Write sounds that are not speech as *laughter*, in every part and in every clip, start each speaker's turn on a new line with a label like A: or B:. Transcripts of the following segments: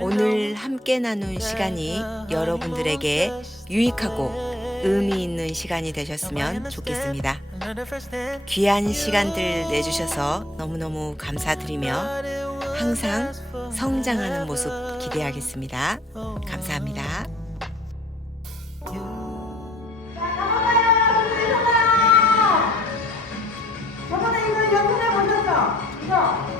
A: 오늘 함께 나눈 시간이 여러분들에게 유익하고 의미 있는 시간이 되셨으면 좋겠습니다. 귀한 시간들 내주셔서 너무너무 감사드리며 항상 성장하는 모습 기대하겠습니다. 감사합니다.
B: 저번에 이거 연습해 보셨죠? 이거.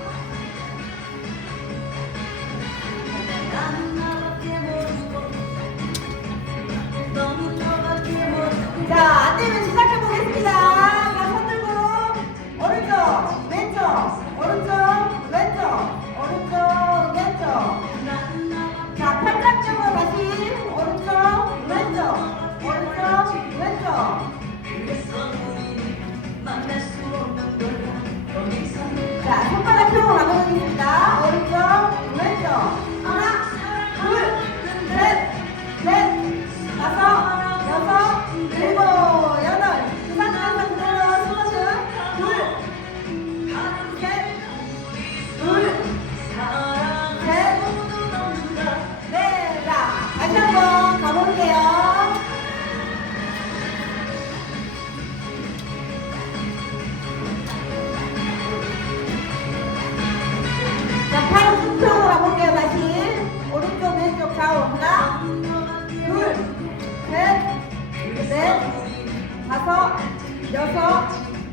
B: 여섯,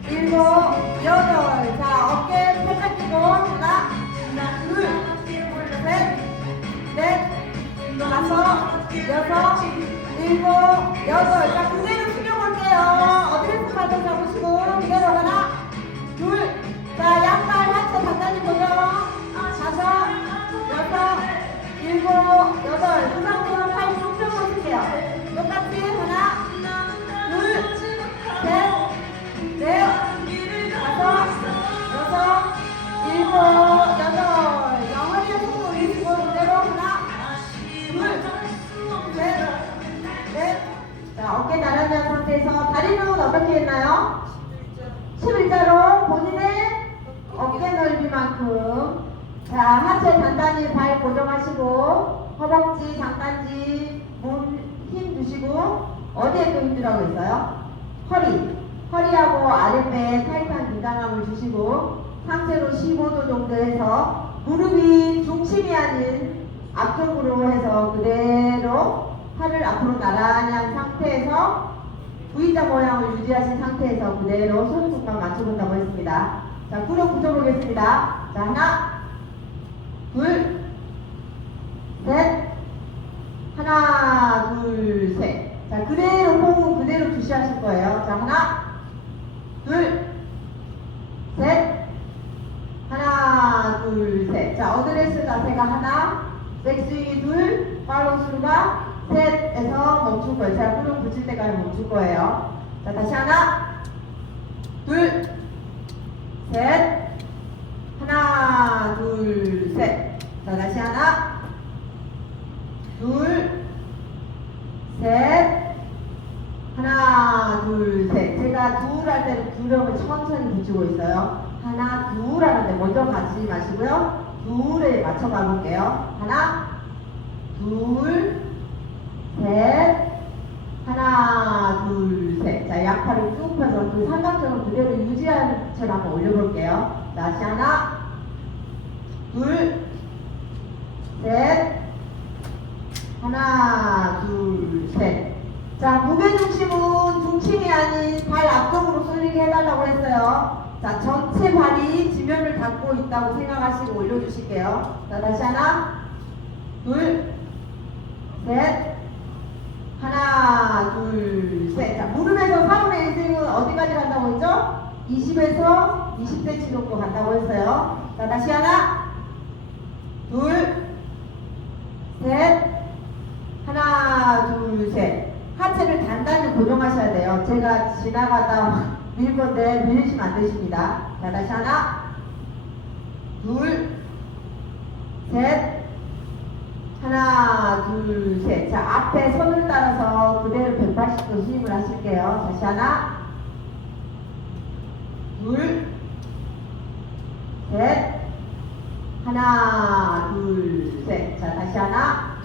B: 일곱, 여덟. 자, 어깨 팔짝 끼고. 하나, 둘, 셋, 넷, 다섯, 여섯, 일곱, 여덟. 자, 그대로 숙여볼게요. 어드레스 발도 상태에서 다리는 어떻게 했나요? 11자로 본인의 어깨 넓이만큼 자 하체 단단히 발 고정하시고 허벅지 장단지 몸 힘 주시고 어디에 또 힘주라고 있어요? 허리 허리하고 아랫배에 타이트한 긴장감을 주시고 상체로 15도 정도 해서 무릎이 중심이 아닌 앞쪽으로 해서 그대로 팔을 앞으로 나란히 한 상태에서 V자 모양을 유지하신 상태에서 그대로 손톱만 맞춰본다고 했습니다. 자, 구력 붙여보겠습니다. 자, 하나, 둘, 셋, 하나, 둘, 셋. 자, 그대로 호흡 그대로 주시하실 거예요. 자, 하나, 둘, 셋, 하나, 둘, 셋. 자, 어드레스 자세가 하나, 백스윙이 둘, 팔로우스루가 셋에서 멈출 거예요. 제가 구름 붙일 때까지 멈출 거예요. 자, 다시 하나, 둘, 셋, 하나, 둘, 셋. 자, 다시 하나, 둘, 셋, 하나, 둘, 셋. 제가 둘할 때는 구름을 천천히 붙이고 있어요. 하나, 둘 하는데 먼저 가지 마시고요. 둘에 맞춰 가볼게요. 하나, 둘, 셋, 하나, 둘, 셋. 자, 양팔을 쭉 펴서 그 삼각형을 그대로 채로 한번 올려볼게요. 자, 다시 하나, 둘, 셋, 하나, 둘, 셋. 자, 무게 중심은 중심이 아닌 발 앞쪽으로 쏠리게 해달라고 했어요. 자, 전체 발이 지면을 닿고 있다고 생각하시고 올려주실게요. 자, 다시 하나, 둘, 셋, 하나, 둘, 셋. 자, 무릎에서 4분의 1승은 어디까지 간다고 했죠? 20에서 20cm 정도 간다고 했어요. 자, 다시 하나, 둘, 셋, 하나, 둘, 셋. 하체를 단단히 고정하셔야 돼요. 제가 지나가다 *laughs* 밀 건데 밀리시면 안 되십니다. 자, 다시 하나, 둘, 셋, 하나, 둘, 셋. 자, 앞에 손을 따라서 그대로 180도 스윙을 하실게요. 다시 하나, 둘, 셋, 하나, 둘, 셋. 자, 다시 하나,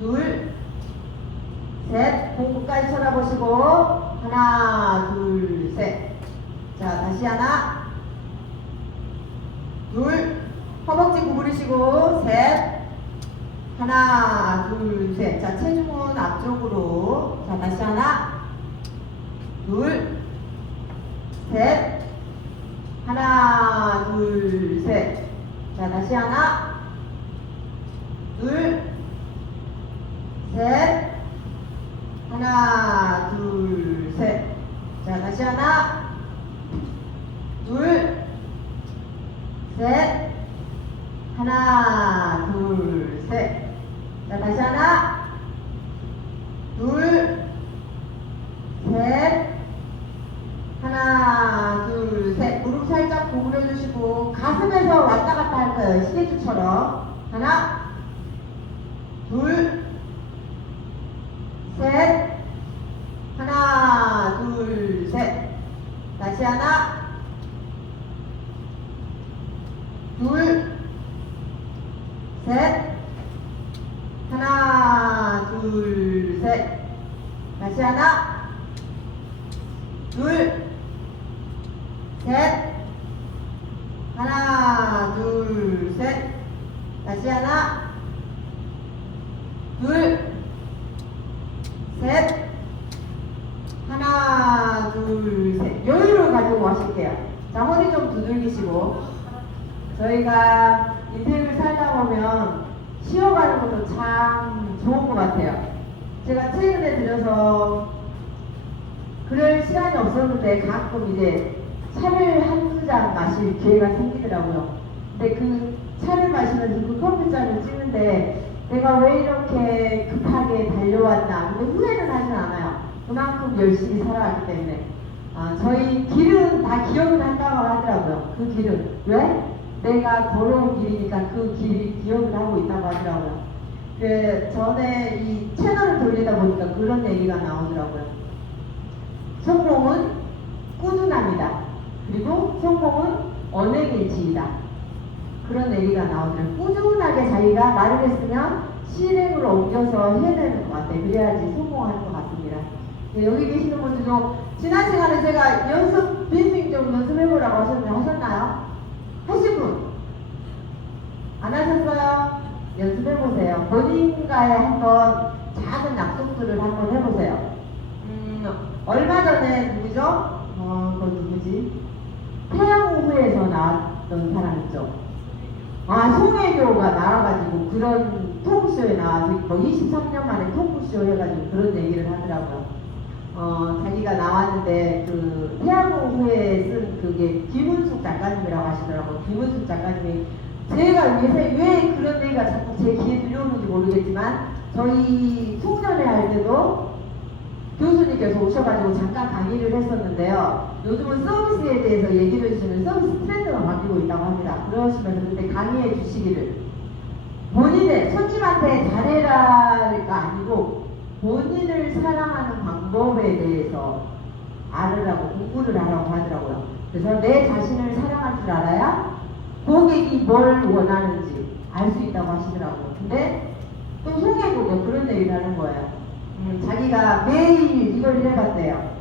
B: 둘, 셋. 공부까지 쳐다보시고 하나, 둘, 셋. 자, 다시 하나, 둘. 허벅지 구부리시고 셋. 하나, 둘, 셋. 자, 체중은 앞쪽으로. 자, 다시 하나, 둘, 셋. 하나, 둘, 셋. 자, 다시 하나, 둘, 셋. 하나, 둘, 셋. 자, 다시 하나, 둘, 셋. 하나, 둘, 셋. 자, 다시 하나, 둘, 셋. 하나, 둘, 셋. 무릎 살짝 가슴에서 왔다 갔다 할 거예요. 시계추처럼. 하나, 둘, 셋. 하나, 둘, 셋. 다시 하나, 둘, 셋. 하나, 둘, 셋. 다시 하나, 둘, 셋. 하나, 둘, 셋. 다시 하나, 둘, 셋. 하나, 둘, 셋. 여유를 가지고 하실게요. 자, 허리 좀 두들기시고. 저희가 인생을 살다 보면 쉬어가는 것도 참 좋은 것 같아요. 제가 최근에 들여서 그럴 시간이 없었는데 가끔 이제 차를 한 두잔 마실 기회가 생기더라고요. 근데 그 차를 마시면서 그 커피잔을 찍는데 내가 왜 이렇게 급하게 달려왔나. 근데 후회는 하진 않아요. 그만큼 열심히 살아왔기 때문에. 아, 저희 길은 다 기억을 한다고 하더라고요. 그 길은. 왜? 내가 걸어온 길이니까 그 길이 기억을 하고 있다고 하더라고요. 그 전에 이 채널을 돌리다 보니까 그런 얘기가 나오더라고요. 성공은 꾸준함이다. 그리고 성공은 언행일치이다. 그런 얘기가 나오더라고요. 꾸준하게 자기가 말을 했으면 실행으로 옮겨서 해내는 것 같아요. 그래야지 성공하는 것 같습니다. 네, 여기 계시는 분들도 지난 시간에 제가 연습 빈스윙 좀 연습해보라고 하셨는데 하셨나요? 하신 분? 안 하셨어요? 연습해보세요. 본인과의 한번 작은 약속들을 한번 해보세요. 음, 얼마 전에 누구죠? 어, 그 누구지? 태양호수에서 나왔던 사람 있죠? 아, 송혜교가 나와가지고 그런 토크쇼에 나와서 뭐 23년 만에 토크쇼 해가지고 그런 얘기를 하더라고요. 어, 자기가 나왔는데 그 태양호수에 쓴 그게 김은숙 작가님이라고 하시더라고요. 김은숙 작가님이 제가 왜, 왜 그런 얘기가 자꾸 제 귀에 들려오는지 모르겠지만 저희 송년회 할 때도 교수님께서 오셔가지고 잠깐 강의를 했었는데요. 요즘은 서비스에 대해서 얘기를 해주시면 서비스 트렌드가 바뀌고 있다고 합니다. 그러시면서 그때 강의해 주시기를 본인의 손님한테 잘해라가 아니고 본인을 사랑하는 방법에 대해서 알으라고 공부를 하라고 하더라고요. 그래서 내 자신을 사랑할 줄 알아야 고객이 뭘 원하는지 알 수 있다고 하시더라고요. 근데 또 송혜교도 그런 얘기를 하는 거예요. 음, 자기가 매일 이걸 해봤대요.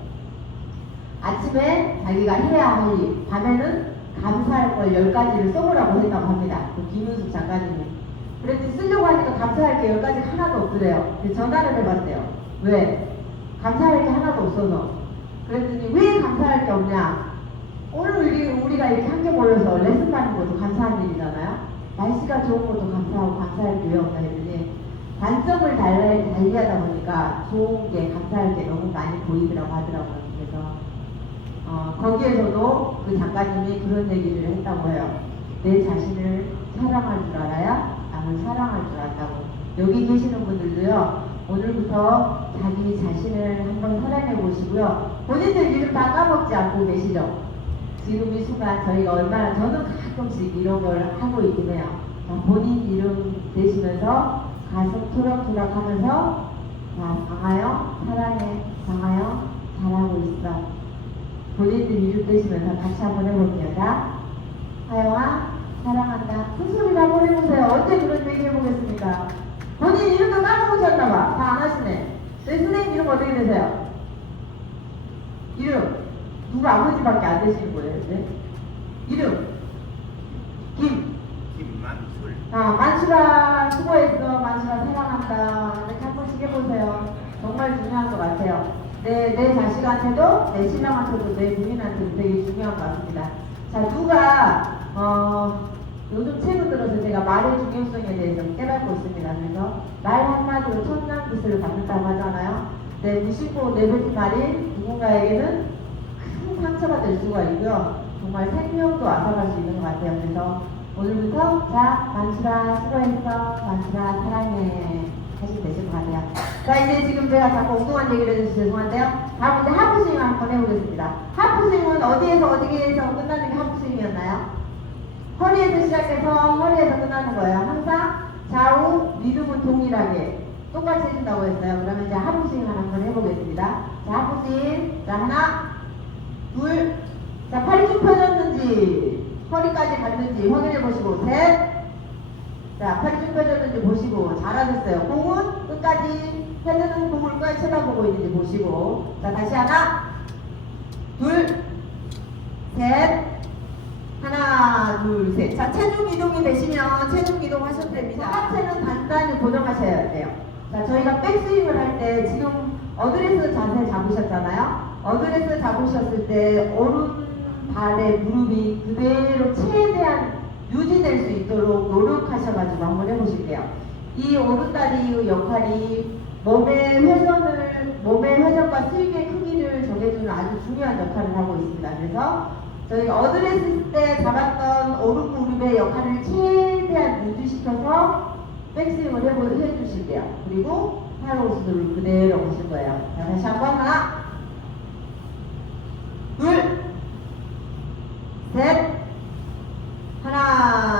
B: 아침에 자기가 해야 할 일, 밤에는 감사할 걸열 가지를 써보라고 했다고 합니다. 그 김윤숙 작가님이. 그랬더니 쓰려고 하니까 감사할 게열 가지 하나도 없더래요. 그래서 전화를 해봤대요. 왜? 감사할 게 하나도 없어서. 그랬더니 왜 감사할 게 없냐? 오늘 우리, 우리가 이렇게 함께 모여서 레슨 받는 것도 감사한 일이잖아요. 날씨가 좋은 것도 감사하고 감사할 게 왜 없나 했더니 단점을 달리, 달리하다 보니까 좋은 게 감사할 게 너무 많이 보이더라고 하더라고요. 어, 거기에서도 그 작가님이 그런 얘기를 했다고 해요. 내 자신을 사랑할 줄 알아야 남을 사랑할 줄 안다고. 여기 계시는 분들도요, 오늘부터 자기 자신을 한번 사랑해 보시고요. 본인들 이름 다 까먹지 않고 계시죠? 지금 이 순간 저희가 얼마나, 저는 가끔씩 이런 걸 하고 있긴 해요. 자, 본인 이름 대시면서 가슴 토락토락 하면서 자, 강하여, 사랑해, 강하여, 잘하고 있어. 본인들 이름 대시면서 같이 한번 해볼게요. 자, 하영아, 사랑한다. 큰 소리로 한번 해보세요. 언제 그런 얘기 해보겠습니까? 다안 하시네. 네, 선생님 이름 어떻게 되세요? 이름. 누가 아버지밖에 안 되시는 거예요, 네? 이름. 김.
C: 김만술
B: 아, 만수라 수고했어. 만수라 사랑한다. 이렇게 한 번씩 해보세요. 정말 중요한 것 같아요. 내, 내 자식한테도, 내 신랑한테도, 내 부인한테도 되게 중요한 것 같습니다. 자, 누가, 어, 요즘 최근 들어서 제가 말의 중요성에 대해서 깨닫고 있습니다. 그래서 말 한마디로 천냥 기술을 받는다고 하잖아요. 내 무심코 내뱉은 말이 누군가에게는 큰 상처가 될 수가 있고요. 정말 생명도 앗아갈 수 있는 것 같아요. 그래서 오늘부터 자 만수라 수고했어 만수라 사랑해 하시면 되실 것 같아요. 자 이제 지금 제가 자꾸 엉뚱한 얘기를 해줘서 죄송한데요. 다음 이제 하프 스윙 한번 해보겠습니다. 하프 스윙은 어디에서 어디에서 끝나는 게 하프 스윙이었나요? 허리에서 시작해서 허리에서 끝나는 거예요. 항상 좌우 리듬은 동일하게 똑같이 해준다고 했어요. 그러면 이제 하프 스윙 하나 한번 해보겠습니다. 자 하프 스윙 자 하나 둘, 자 팔이 쭉 펴졌는지 허리까지 갔는지 확인해 보시고 셋, 자 팔이 쭉 펴졌는지 보시고 잘하셨어요. 공은 끝까지 헤드는 공을 끝까지 쳐다보고 있는지 보시고 자 다시 하나, 둘, 셋, 하나, 둘, 셋. 자 체중 이동이 되시면 체중 이동 하셔도 됩니다. 하체는 단단히 고정하셔야 돼요. 자 저희가 백스윙을 할 때 지금 어드레스 자세 잡으셨잖아요. 어드레스 잡으셨을 때 오른 발의 무릎이 그대로 최대한 유지될 수 있도록 노력하셔가지고 한번 해보실게요. 이 오른다리 역할이 몸의 회전을 몸의 회전과 스윙의 크기를 정해주는 아주 중요한 역할을 하고 있습니다. 그래서 저희 어드레스 때 잡았던 오른 무릎의 역할을 최대한 유지시켜서 백스윙을 해보, 해주실게요. 그리고 팔로우스를 그대로 보실 거예요. 자, 다시 한 번 하나, 둘, 셋,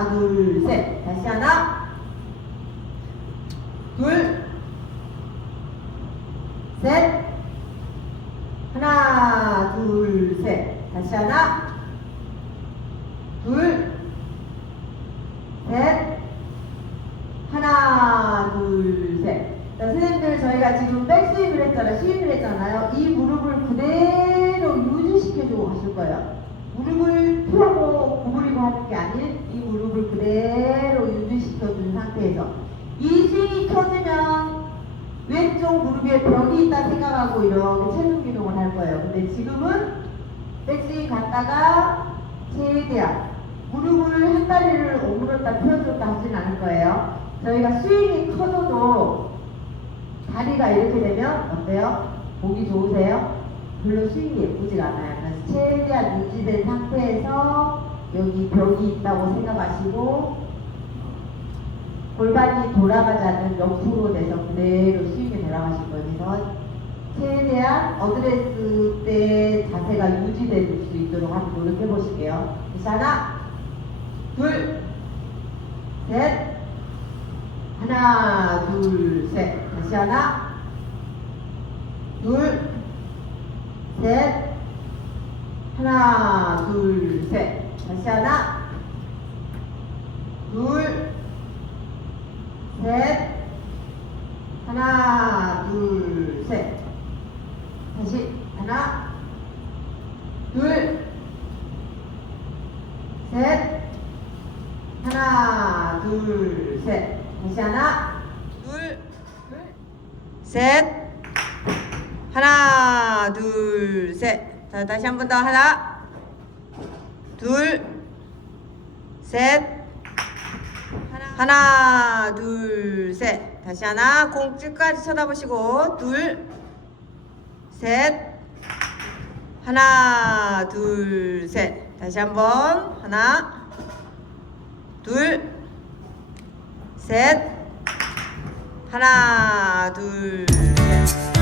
B: 하나, 둘, 셋. 다시 하나, 둘, 셋, 하나, 둘, 셋. 다시 하나, 둘, 셋, 하나, 둘, 셋. 자, 선생님들 저희가 지금 백스윙을 했잖아요. 스윙을 했잖아요. 이 무릎을 그대로 유지시켜주고 가실 거예요. 무릎을 펴고 구부리고 하는 게 아닌 이 무릎을 그대로 유지시켜준 상태에서 이 스윙이 켜지면 왼쪽 무릎에 벽이 있다 생각하고 이렇게 체중 기동을 할 거예요. 근데 지금은 백스윙 갔다가 최대한 무릎을 한 다리를 오므렸다 펴줬다 하진 않을 거예요. 저희가 스윙이 커져도 다리가 이렇게 되면 어때요? 보기 좋으세요? 별로 스윙이 예쁘지가 않아요. 그래서 최대한 유지된 상태에서 여기 벽이 있다고 생각하시고 골반이 돌아가지 않는 옆으로 돼서 그대로 스윙에 돌아가실 거예요. 그래서 최대한 어드레스 때 자세가 유지될 수 있도록 한번 노력해 보실게요. 다시 하나, 둘, 셋, 하나, 둘, 셋. 다시 하나, 둘, 셋, 하나, 둘, 셋. 다시 하나, 둘, 셋, 하나, 둘, 셋. 다시 하나, 둘, 셋, 하나, 둘, 셋. 다시 하나, 둘, 셋, 하나, 둘, 셋. 자, 다시 한 번 더 하나, 둘, 셋, 하나, 둘, 셋. 다시 하나, 공 끝까지 쳐다보시고, 둘, 셋, 하나, 둘, 셋. 다시 한 번, 하나, 둘, 셋, 하나, 둘, 셋.